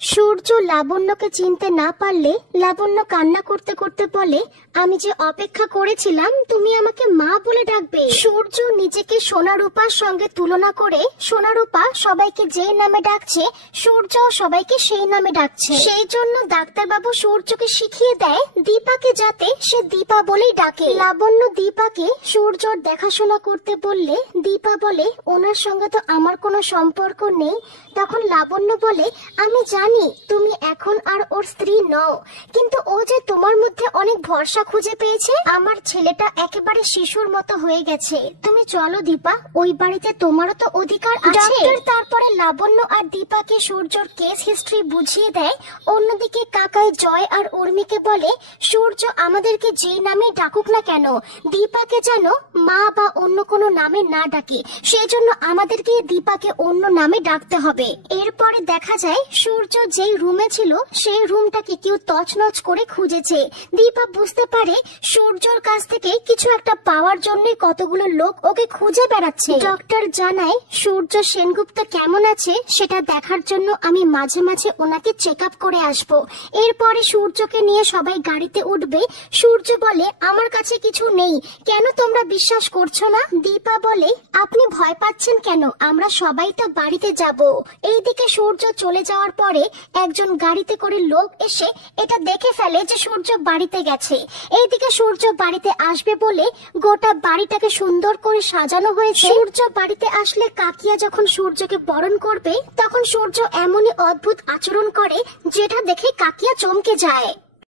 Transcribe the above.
সূর্য লাবণ্যকে চিনতে না পারলে লাবণ্য কান্না করতে করতে বলে, আমি যে অপেক্ষা করেছিলাম তুমি আমাকে মা বলে ডাকবে। সূর্য নিজেকে সোনারূপার সঙ্গে তুলনা করে সোনারূপা সবাইকে যে নামে ডাকছে সূর্য সবাইকে সেই নামে ডাকছে। সেই জন্য ডাক্তারবাবু সূর্যকে শিখিয়ে দেয় দীপাকে যাতে সে দীপা বলেই ডাকে। লাবণ্য দীপাকে সূর্যর দেখাশোনা করতে বললে দীপা বলে, ওনার সঙ্গে তো আমার কোনো সম্পর্ক নেই। তখন লাবণ্য বলে, আমি জানি তুমি এখন আর ওর স্ত্রী নও, কিন্তু ও যে তোমার মধ্যে অনেক ভরসা খুঁজে পেয়েছে। আমার ছেলেটা একেবারে শিশুর মতো হয়ে গেছে, তুমি চলো দীপা, ওই বাড়িতে তোমারও তো অধিকার আছে। তারপরে লাবণ্য আর দীপাকে সূর্যর কেস হিস্ট্রি বুঝিয়ে দেয়। অন্যদিকে কাকাই জয় আর উর্মিকে বলে, সূর্য আমাদেরকে যে নামে ডাকুক না কেন দীপাকে যেন মা বা অন্য কোনো নামে না ডাকে, সেজন্য আমাদেরকে দীপাকে অন্য নামে ডাকতে হবে। এরপরে দেখা যায় সূর্য যেই রুমে ছিল সেই রুমটাকে কেউ তছনছ করে খুঁজেছে। দীপা বুঝতে পারে সূর্যর কাছ থেকে কিছু একটা পাওয়ার জন্য কতগুলো লোক ওকে খুঁজে বেড়াচ্ছে। ডক্টর জানায় সূর্য সেনগুপ্ত কেমন আছে সেটা দেখার জন্য আমি মাঝে মাঝে ওনাকে চেক আপ করে আসবো। এরপরে সূর্যকে নিয়ে সবাই গাড়িতে উঠবে। সূর্য বলে, আমার কাছে কিছু নেই, কেন তোমরা বিশ্বাস করছো না? দীপা বলে, আপনি ভয় পাচ্ছেন কেন, আমরা সবাই তো বাড়িতে যাব। এইদিকে সূর্য চলে যাওয়ার পরে একজন গাড়িতে করে লোক এসে এটা দেখে ফেলে যে সূর্য বাড়িতে গেছে। এইদিকে সূর্য বাড়িতে আসবে বলে গোটা বাড়িটাকে সুন্দর করে সাজানো হয়েছে। সূর্য বাড়িতে আসলে কাকিয়া যখন সূর্যকে বরণ করবে তখন সূর্য এমনই অদ্ভুত আচরণ করে যেটা দেখে কাকিয়া চমকে যায়।